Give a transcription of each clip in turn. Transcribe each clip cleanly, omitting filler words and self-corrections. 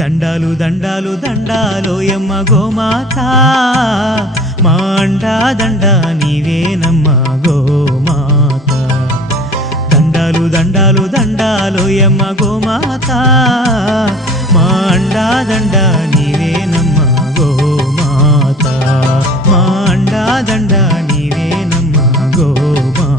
దండాలు దండాలు దండాలోయమ్మ గోమాత మా అండా దండ నీవేనమ్మ గోమాత దండాలు దండాలు దండాలోయమ్మ గోమాత మా అండా దండ నీవేనమ్మ గోమాత మా అండా దండ నీవేనమ్మ గోమాత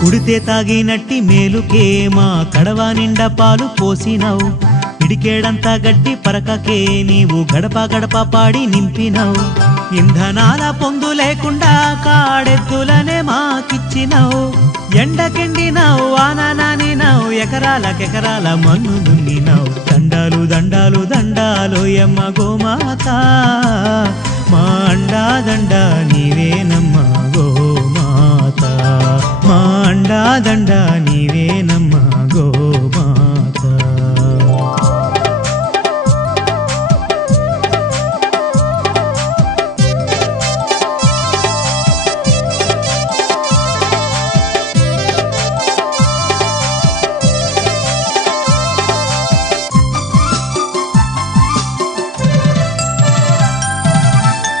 కుడితే తాగినట్టి మేలుకే మా కడవ నిండా పాలు పోసినావు పిడికేడంతా గట్టి పరకకే నీవు గడప గడప పాడి నింపినావు ఇంధనాల పొందు లేకుండా కాడెద్దులనే మాకిచ్చినావు ఎండకెండినావు వాన నానినావు ఎకరాలకెకరాల మన్ను దున్నినావు దండాలు దండాలు దండాలోయమ్మ గోమాత మా అండా దండ నీవేనమ్మ గోమాత మా అండా దండ నీవేనమ్మ గోమాత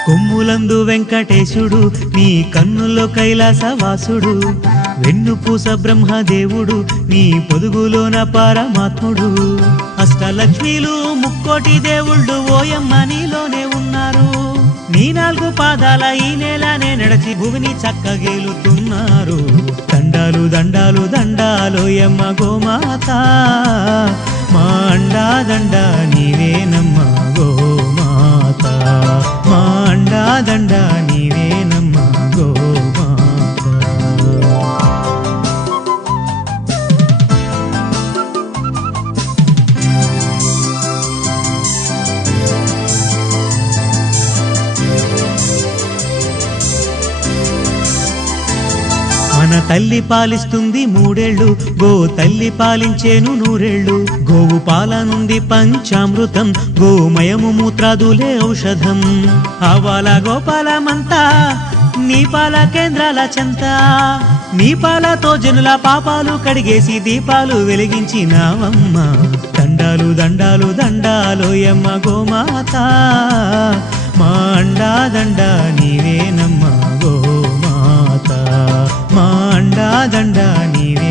కొమ్ములందు వెంకటేశుడు నీ కన్నుల్లో కైలాసవాసుడు వెన్నుపూస బ్రహ్మదేవుడు నీ పొదుగులోన పరమాత్ముడు అష్టలక్ష్మీలు ముక్కోటి దేవుళ్ళు ఓయమ్మ నీలోనే ఉన్నారు నీ 4 పాదాల ఈ నేలనే నడిచి భూమిని చక్కగేలుతున్నారు దండాలు దండాలు దండాలోయమ్మ గోమాత మా అండా దండ నీవేనమ్మ గోమాత మా అండా దండ నీవేనమ్మ గోమాత మన తల్లి పాలిస్తుంది 3 ఏళ్ళు గో తల్లి పాలించేను 100 ఏళ్ళు గోవు పాల నుండి పంచామృతం గోమయము మూత్రాదులే ఔషధం ఆవాల గోపాలమంతా నీ పాల కేంద్రాల చెంత నీ పాలతో జనుల పాపాలు కడిగేసి దీపాలు వెలిగించినావమ్మ దండాలు దండాలు దండాలోయమ్మ గోమాత మా అండా దండ నీవేనమ్మ గోమాత మా అండా దండ నీవే